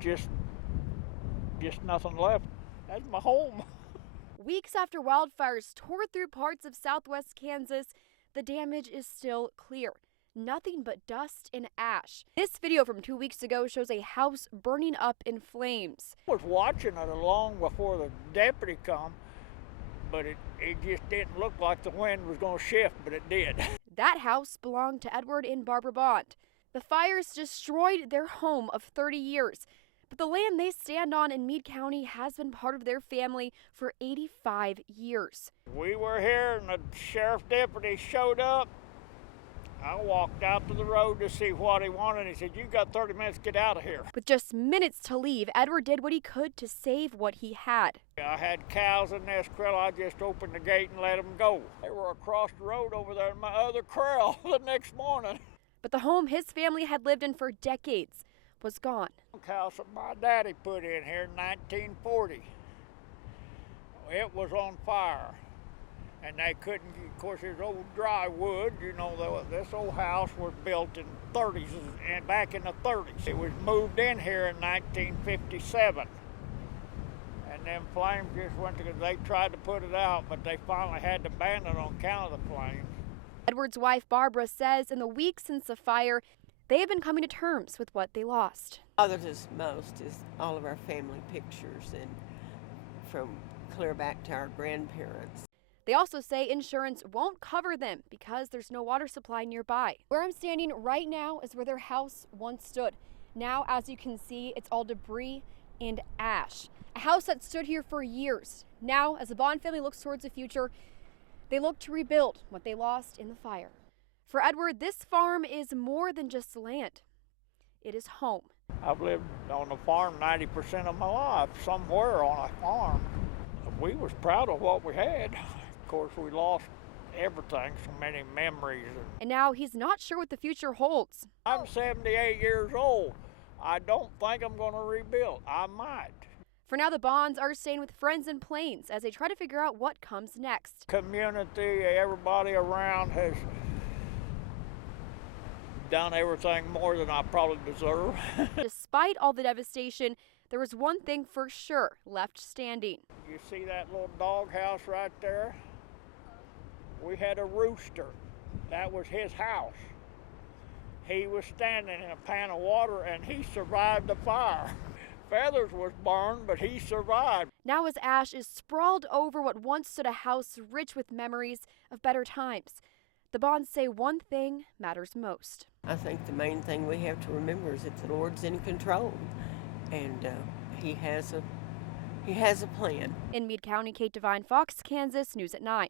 just nothing left. That's my home. Weeks after wildfires tore through parts of southwest Kansas, the damage is still clear. Nothing but dust and ash. This video from 2 weeks ago shows a house burning up in flames. I was watching it long before the deputy come, but it just didn't look like the wind was going to shift, but it did. That house belonged to Edward and Barbara Bond. The fires destroyed their home of 30 years, but the land they stand on in Meade County has been part of their family for 85 years. We were here and the sheriff deputy showed up. I walked out to the road to see what he wanted. He said, "You got 30 minutes, get out of here." With just minutes to leave, Edward did what he could to save what he had. I had cows in this corral. I just opened the gate and let them go. They were across the road over there in my other corral the next morning. But the home his family had lived in for decades was gone. The house that my daddy put in here in 1940. It was on fire. And they couldn't, of course, there's old dry wood. You know, this old house was built in the 30s and back in the 30s. It was moved in here in 1957. And then flames just went to, they tried to put it out, but they finally had to ban it on account of the flames. Edward's wife, Barbara, says in the weeks since the fire, they have been coming to terms with what they lost. Bothers us most is all of our family pictures and from clear back to our grandparents. They also say insurance won't cover them because there's no water supply nearby. Where I'm standing right now is where their house once stood. Now, as you can see, it's all debris and ash. A house that stood here for years. Now, as the Bond family looks towards the future, they look to rebuild what they lost in the fire. For Edward, this farm is more than just land. It is home. I've lived on a farm 90% of my life, somewhere on a farm. We was proud of what we had. Of course, we lost everything, so many memories. And now he's not sure what the future holds. I'm 78 years old. I don't think I'm going to rebuild. I might. For now, the Bonds are staying with friends in Plains as they try to figure out what comes next. Community, everybody around has done everything more than I probably deserve. Despite all the devastation, there was one thing for sure left standing. You see that little doghouse right there? We had a rooster. That was his house. He was standing in a pan of water and he survived the fire. Feathers was burned, but he survived. Now his ash is sprawled over what once stood a house rich with memories of better times. The Bonds say one thing matters most. I think the main thing we have to remember is that the Lord's in control, and He has a plan. In Meade County, Devine, Fox, Kansas, News at 9.